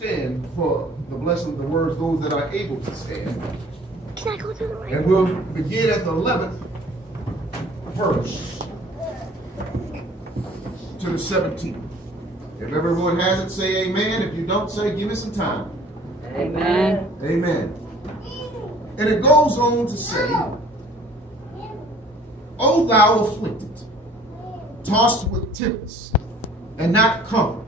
stand for the blessing of the words, those that are able to stand. Can I go to the right? And we'll begin at the 11th verse to the 17th. If everyone has it, say amen. If you don't, say give me some time. Amen. Amen. And it goes on to say, O thou afflicted, tossed with tempest, and not comfort.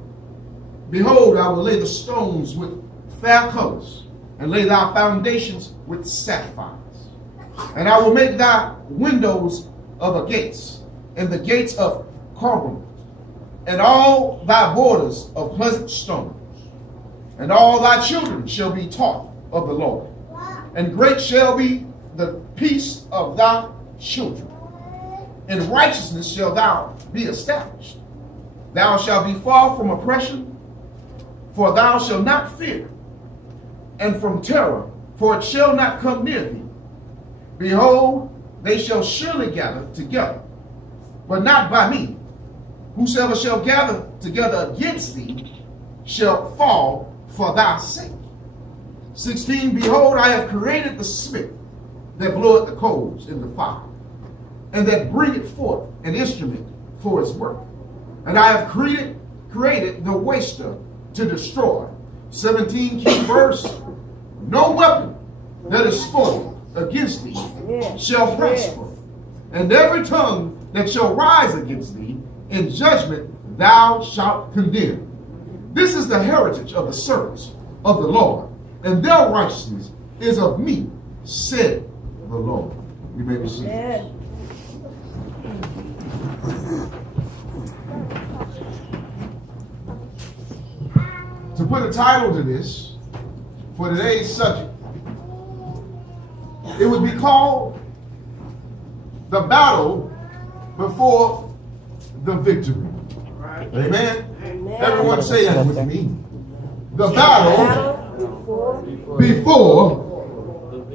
Behold, I will lay the stones with fair colors, and lay thy foundations with sapphires. And I will make thy windows of agates, and the gates of carbuncle, and all thy borders of pleasant stones. And all thy children shall be taught of the Lord. And great shall be the peace of thy children. In righteousness shall thou be established. Thou shalt be far from oppression, for thou shalt not fear, and from terror, for it shall not come near thee. Behold, they shall surely gather together, but not by me. Whosoever shall gather together against thee shall fall for thy sake. 16, behold, I have created the smith that bloweth the coals in the fire, and that bringeth forth an instrument for his work. And I have created the waster to destroy. 17, key verse, no weapon that is formed against thee shall prosper, and every tongue that shall rise against thee in judgment thou shalt condemn. This is the heritage of the servants of the Lord, and their righteousness is of me, said the Lord. You may be seated. To put a title to this, for today's subject, it would be called The Battle Before the Victory. Right. Amen? Amen. Everyone say that with me. The battle before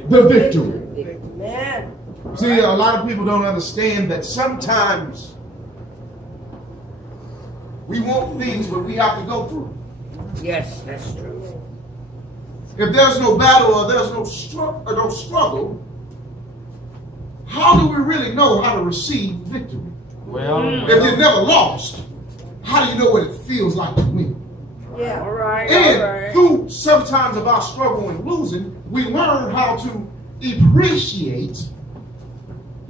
the victory. Amen. See, a lot of people don't understand that sometimes we want things, but we have to go through. Yes, that's true. If there's no battle or there's no struggle, how do we really know how to receive victory? Well, if you never lost, how do you know what it feels like to win? Yeah, all right. And through sometimes of our struggle and losing, we learn how to appreciate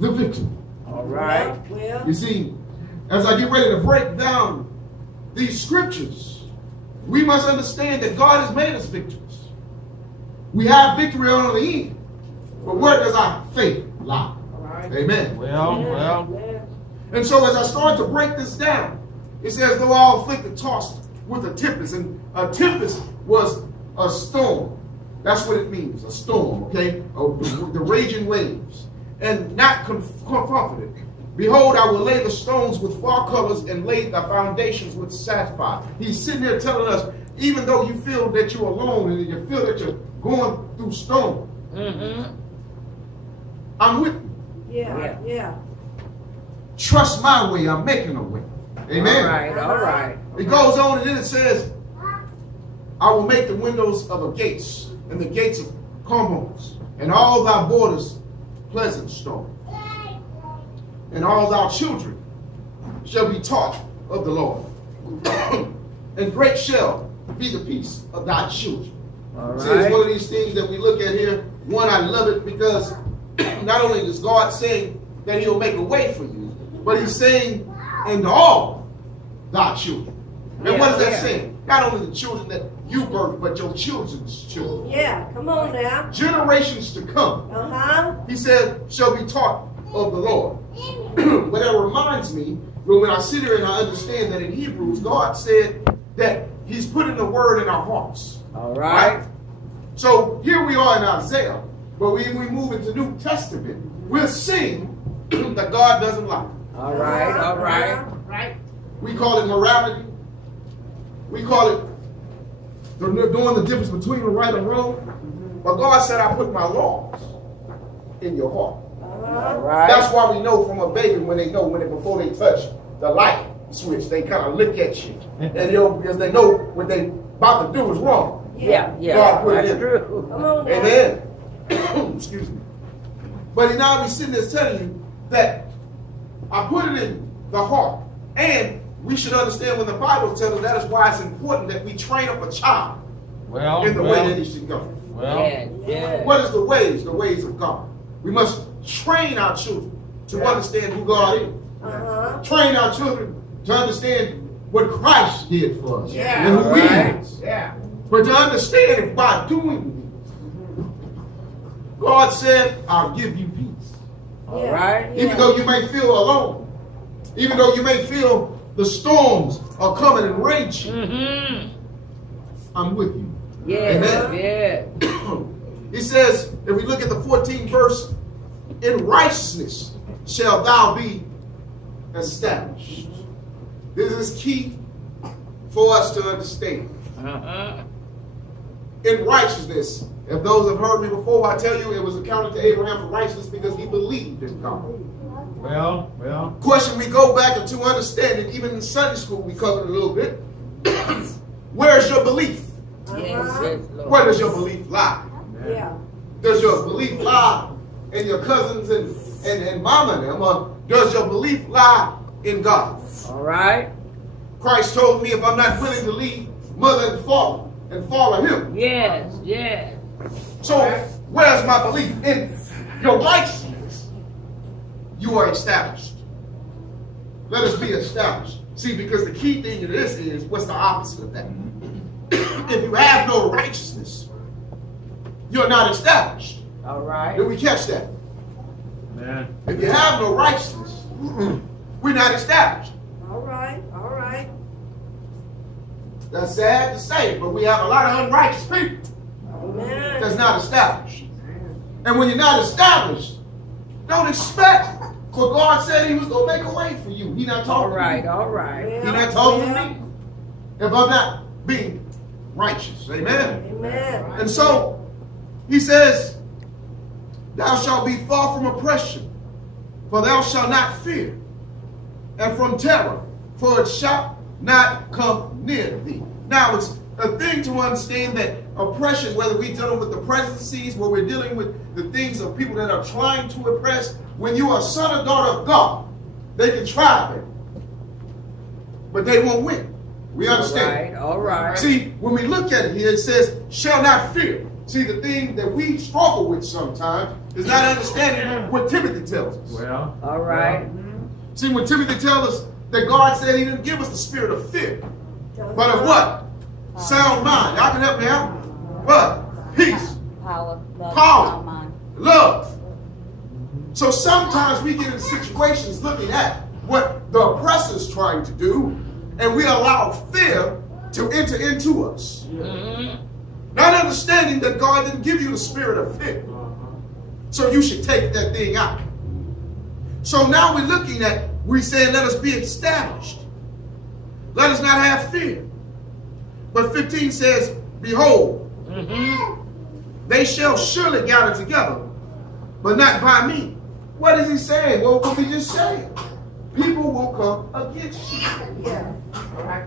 the victory. All right. Well, you see, as I get ready to break down these scriptures, we must understand that God has made us victors. We have victory on the end, but where does our faith lie? Right. Amen. Well. And so as I start to break this down, it says, though all afflicted, tossed with a tempest. And a tempest was a storm. That's what it means, a storm, okay? The raging waves. And not comforted. Behold, I will lay the stones with far colors and lay the foundations with sapphire. He's sitting there telling us, even though you feel that you're alone and you feel that you're going through storm, I'm with you. Yeah. Trust my way, I'm making a way. Amen. All right. It goes on and then it says, I will make the windows of the gates and the gates of corners, and all thy borders pleasant stone. And all thy children shall be taught of the Lord. And great shall be the peace of thy children. All right. See, it's one of these things that we look at here. One, I love it because not only is God saying that he'll make a way for you, but he's saying, and all thy children. And what is that saying? Not only the children that you birth, but your children's children. Yeah, come on now. Generations to come. He said, shall be taught of the Lord. But that reminds me, when I sit here and I understand that in Hebrews, God said that he's putting the word in our hearts. All right. So here we are in Isaiah, but when we move into New Testament, we're seeing that God doesn't lie. All right. We call it morality. We call it doing the difference between the right and wrong. But God said, I put my laws in your heart. All right. That's why we know from a baby before they touch the light switch, they kind of look at you. And because they know when they about to do is wrong. Yeah, yeah. God put it That's in. true. Come on now. Amen. Excuse me. But now he's sitting there telling you that I put it in the heart. And we should understand when the Bible tells us that is why it's important that we train up a child in the way that he should go. Yes, yes. What is the ways? The ways of God. We must train our children to understand who God is. Train our children to understand what Christ did for us and who he is. But to understand if by doing this, God said, I'll give you peace. All right. Even though you may feel alone, even though you may feel the storms are coming and raging, I'm with you. Yes, Amen. yes. He says, if we look at the 14th verse, in righteousness shall thou be established. This is key for us to understand. In righteousness, if those have heard me before, I tell you it was accounted to Abraham for righteousness because he believed in God. Well. Question we go back into understanding, even in Sunday school we covered it a little bit. Where's your belief? Yes, yes, Lord. Where does your belief lie? Yeah. Does your belief lie in your cousins and mama and them, or does your belief lie in God? All right. Christ told me if I'm not willing to leave mother and follow him. Yes, yes. So where's my belief? In your righteousness, you are established. Let us be established. See, because the key thing of this is, what's the opposite of that? If you have no righteousness, you're not established. All right. Did we catch that? Man. If you have no righteousness, we're not established. All right. All right. That's sad to say, but we have a lot of unrighteous people Amen. that's not established. And when you're not established, don't expect what God said he was going to make a way for you. He not All talking right, to me. all right. He not talking to me. If I'm not being righteous. Amen. Amen. And so, he says, thou shalt be far from oppression, for thou shalt not fear, and from terror, for it shall not come near thee. Now, it's a thing to understand that oppression, whether we're dealing with the presidencies, where we're dealing with the things of people that are trying to oppress, when you are a son or daughter of God, they can try it, but they won't win. We understand. All right. See, when we look at it here, it says, shall not fear. See, the thing that we struggle with sometimes is not understanding what Timothy tells us. Well. All right. See, when Timothy tells us that God said he didn't give us the spirit of fear, but of what? Sound mind. Y'all can help me out. What? Peace. Power. Love. Power. Sound mind. Love. So sometimes we get in situations looking at what the oppressor is trying to do, and we allow fear to enter into us. Not understanding that God didn't give you the spirit of fear. So you should take that thing out. So now we're looking at, we say, let us be established. Let us not have fear. But 15 says, behold, they shall surely gather together, but not by me. What is he saying? Well, what we just said. People will come against you. Yeah. All right.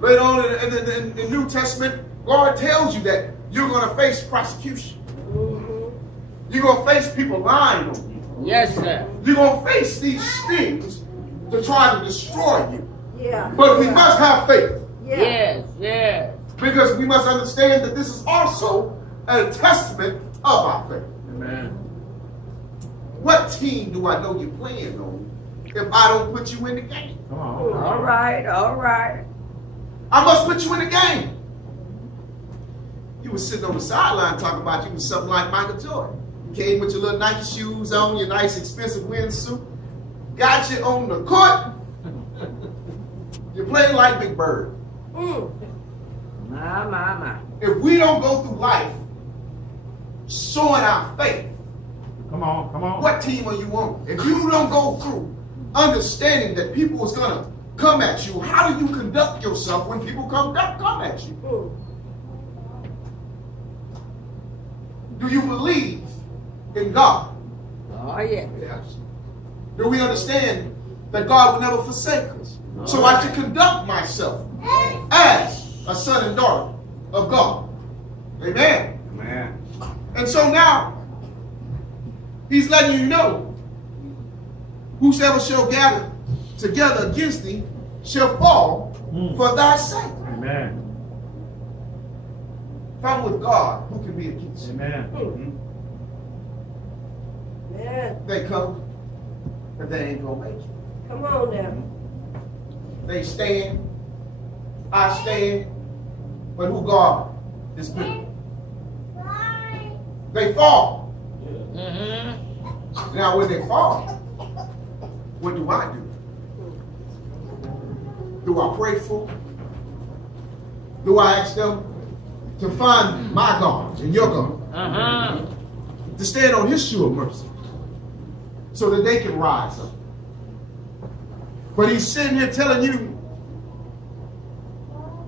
Later on in the New Testament, God tells you that you're going to face prosecution. You're going to face people lying on you. Yes, sir. You're going to face these things to try to destroy you. Yeah. But we must have faith. Yeah. Yes, yes. Because we must understand that this is also a testament of our faith. Amen. What team do I know you're playing on if I don't put you in the game? Come on. All right, all right. I must put you in the game. You were sitting on the sideline talking about you was something like Michael Jordan. You came with your little Nike shoes on, your nice expensive windsuit, got you on the court. You're playing like Big Bird. My. If we don't go through life showing our faith, Come on. what team are you on? If you don't go through understanding that people is going to come at you, how do you conduct yourself when people come at you? Do you believe in God? Oh, yeah. Yes. Do we understand that God will never forsake us? So I should conduct myself as a son and daughter of God. Amen. Amen. And so now, he's letting you know, whosoever shall gather together against thee shall fall for thy sake. Amen. If I'm with God, who can be against you? Amen. Yeah. They come, but they ain't gonna make it. Come on now. They stand, I stand, but who God is with. They fall. Mm-hmm. Now when they fall, what do I do? Do I pray for them? Do I ask them to find my God and your God? Uh-huh. To stand on his sure mercy so that they can rise up. But he's sitting here telling you,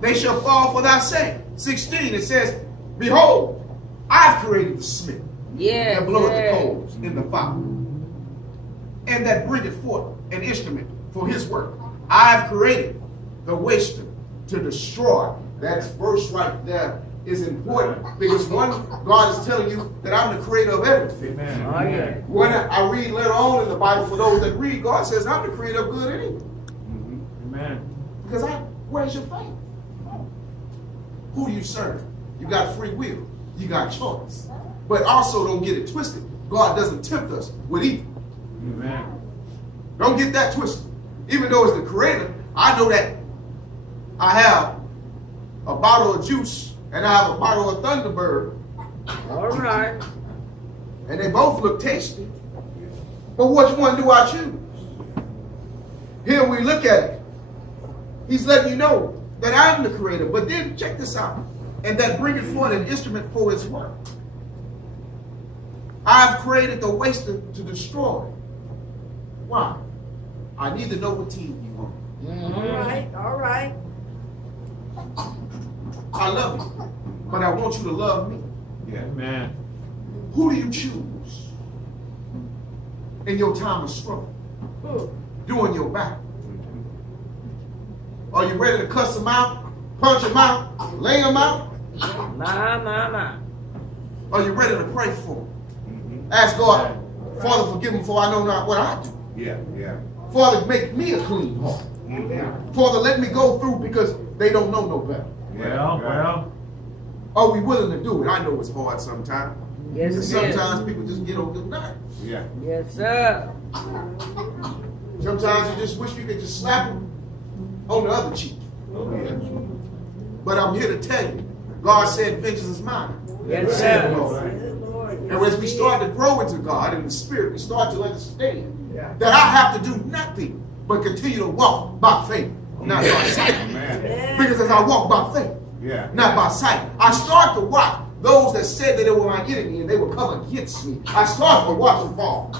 they shall fall for thy sake. 16, it says, behold, I've created the smith Yeah. that bloweth Yeah. the coals in the fire, and that bringeth forth an instrument for his work. I've created the waster to destroy. That verse right there is important, because one, God is telling you that I'm the creator of everything. Amen. Oh, yeah. When I read later on in the Bible, for those that read, God says I'm the creator of good and evil. Amen. Because where's your faith? Who do you serve? You got free will. You got choice. But also don't get it twisted. God doesn't tempt us with evil. Amen. Don't get that twisted. Even though it's the creator, I know that I have a bottle of juice and I have a bottle of Thunderbird, All right. and they both look tasty. But which one do I choose? Here we look at it. He's letting you know that I'm the creator. But then check this out. And that bringeth forth an instrument for his work. I've created the waster to destroy. Why? I need to know what team you on. Mm-hmm. All right. All right. I love you, but I want you to love me. Yeah. Amen. Who do you choose in your time of struggle? Doing your battle? Are you ready to cuss them out, punch them out, lay them out? My. Are you ready to pray for them? Ask God, Father, forgive them, for I know not what I do. Yeah. Yeah. Father, make me a clean heart. Father, let me go through, because they don't know no better. Well. Are we willing to do it? I know it's hard sometimes. Yes, Because it is. sometimes people just get on the nerve. Yeah. Yes, sir. Sometimes you just wish you could just slap them on the other cheek. But I'm here to tell you, God said, vengeance is mine. Yes, Said the sir. Lord. Lord. And as we start to grow into God in the Spirit, we start to understand that I have to do nothing but continue to walk by faith, not by sight. Amen. Because as I walk by faith, Yeah. not by sight, I start to watch those that said that they were my enemy and they would come against me. I start to watch them fall.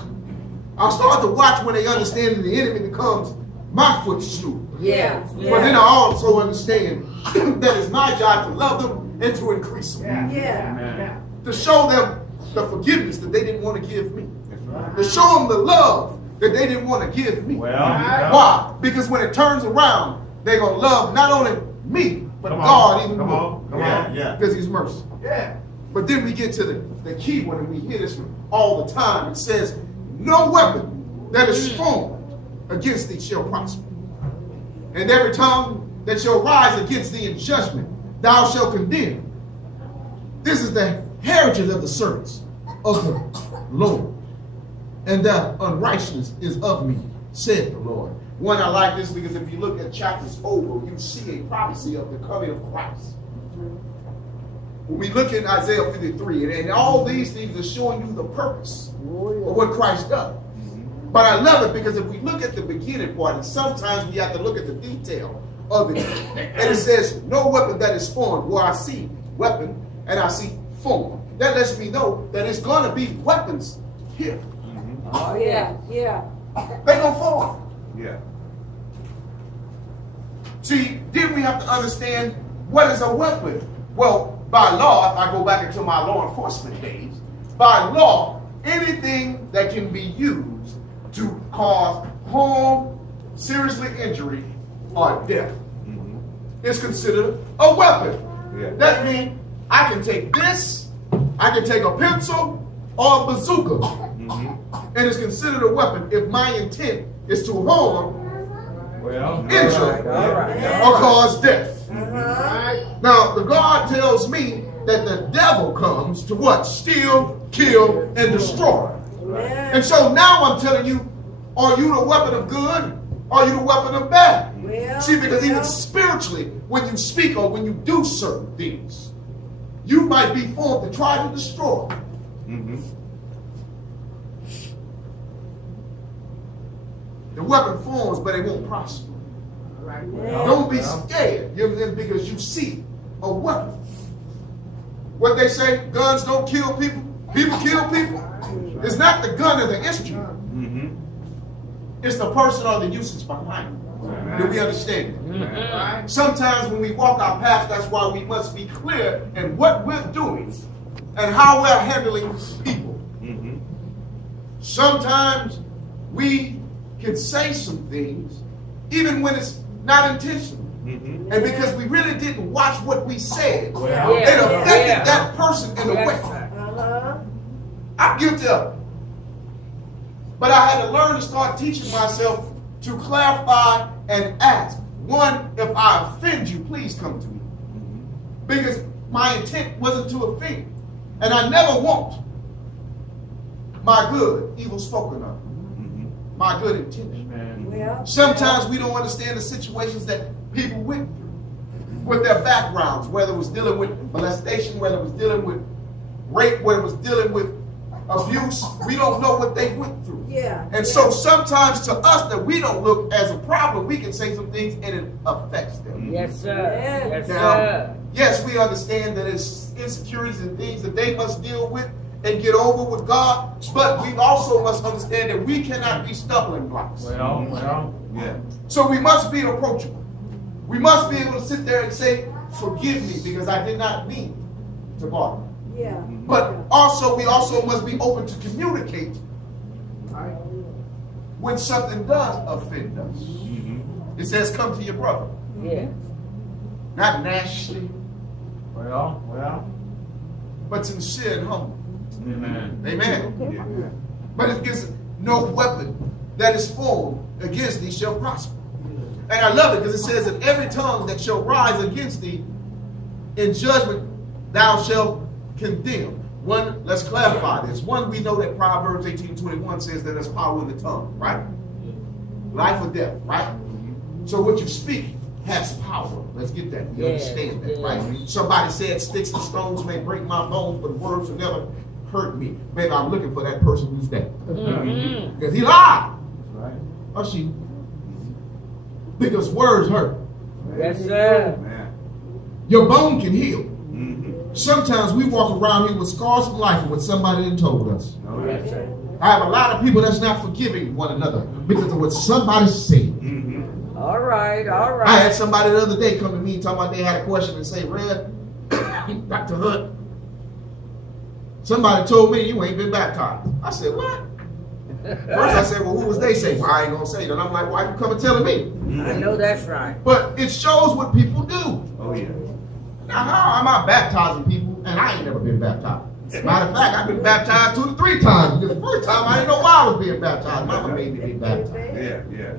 I start to watch when they understand that the enemy becomes my footstool. Yeah. But then I also understand that it's my job to love them and to increase them. Yeah. Amen. To show them the forgiveness that they didn't want to give me. That's right. To show them the love that they didn't want to give me. Well. Why? Because when it turns around, they're going to love not only me, but Come God on. even Come more. on. Come Yeah. on. Yeah. Because he's merciful. But then we get to the key one, and we hear this one all the time. It says, no weapon that is formed against thee shall prosper. And every tongue that shall rise against thee in judgment, thou shalt condemn. This is the heritage of the servants of the Lord. And that unrighteousness is of me, said the Lord. One, I like this because if you look at chapters over, you see a prophecy of the coming of Christ. When we look in Isaiah 53, and all these things are showing you the purpose of what Christ does. But I love it because if we look at the beginning part, and sometimes we have to look at the detail of it. And it says, no weapon that is formed, where I see weapon and I see form. That lets me know that it's going to be weapons here. Oh, Yeah. yeah. Yeah. They're going to form. Yeah. See, then we have to understand what is a weapon. Well, by law, if I go back into my law enforcement days, by law, anything that can be used to cause harm, seriously injury, or death is considered a weapon. Yeah. That means I can take this, I can take a pencil or a bazooka, and it's considered a weapon if my intent is to harm, Well, injure, All right. or cause death. Uh-huh. Now, the God tells me that the devil comes to what? Steal, kill, and destroy. Amen. And so now I'm telling you, are you the weapon of good? Or are you the weapon of bad? Well, See, because even well. spiritually, when you speak or when you do certain things, you might be formed to try to destroy. The weapon forms, but it won't prosper. Yeah. Don't be scared, because you see a weapon. What they say, guns don't kill people, people kill people. It's not the gun or the instrument. It's the person or the usage behind it. Do we understand it? Sometimes when we walk our path, that's why we must be clear in what we're doing and how we're handling people. Sometimes we can say some things even when it's not intentional. And because we really didn't watch what we said, Yeah. it affected that person in a Yes, way. sir. Uh-huh. I'm guilty of it. But I had to learn to start teaching myself to clarify and ask. One, if I offend you, please come to me. Because my intent wasn't to offend. And I never want my good evil spoken of. My good intention. Amen. Well, Sometimes we don't understand the situations that people went through with their backgrounds, whether it was dealing with molestation, whether it was dealing with rape, whether it was dealing with abuse. We don't know what they went through. yeah. And so sometimes to us that we don't look as a problem, we can say some things and it affects them. Yes, sir. Yeah. Yes, Now, sir. yes, we understand that it's insecurities and things that they must deal with and get over with God, but we also must understand that we cannot be stumbling blocks. Well, Yeah. So we must be approachable. We must be able to sit there and say, forgive me because I did not mean to bother. Yeah. But also, we also must be open to communicate when something does offend us. It says, come to your brother. Yes. Not nasty, well, but sincere and humble. amen. Amen. But it gives no weapon that is formed against thee shall prosper. And I love it because it says that every tongue that shall rise against thee in judgment thou shalt condemn. One, let's clarify this. One, we know that Proverbs 18:21 says that there's power in the tongue, right? Life or death, right? So what you speak has power. Let's get that. We understand that, right? Somebody said sticks and stones may break my bones, but words will never hurt me. Maybe I'm looking for that person who's dead. Because he lied. Right. Or she. Because words hurt. Yes, sir. Man. Your bone can heal. Sometimes we walk around here with scars from life and what somebody didn't told us. Yes, sir. I have a lot of people that's not forgiving one another because of what somebody said. All right, all right. I had somebody the other day come to me talking about they had a question and say, Red, Dr. Hunt, somebody told me you ain't been baptized. I said, what? First I said, well, who was they saying? Well, I ain't going to say that. I'm like, why you coming telling me? I know that's right. But it shows what people do. Oh, yeah. Now, how am I baptizing people and I ain't never been baptized? Matter of fact, I've been baptized 2 to 3 times. Because the first time I didn't know why I was being baptized. Mama made me be baptized. Yeah, yeah.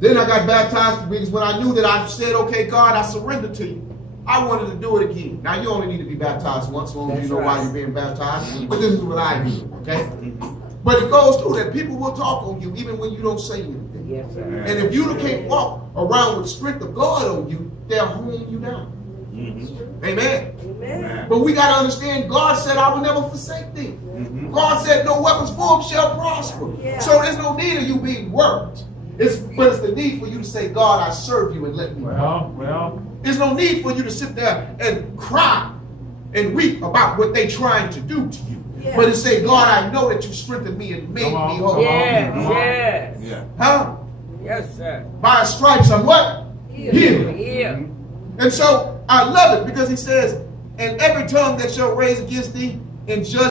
Then I got baptized because when I knew that I said, okay, God, I surrender to you. I wanted to do it again. Now, you only need to be baptized once, as long as you know why you're being baptized. But this is what I do, okay? But it goes through that people will talk on you even when you don't say anything. Yes, sir. And if you can't walk around with the strength of God on you, they'll hone you down. Amen. Amen. But we got to understand, God said, I will never forsake thee. God said, no weapons formed shall prosper. Yeah. So there's no need of you being worked. But it's the need for you to say, God, I serve you and let me go. Well, There's no need for you to sit there and cry and weep about what they're trying to do to you. Yeah. But to say, God, I know that you strengthened me and made me whole. Yes, yes. Yeah. Huh? Yes, sir. By stripes I'm what? Healed. Yeah. And so I love it because he says, and every tongue that shall raise against thee in judgment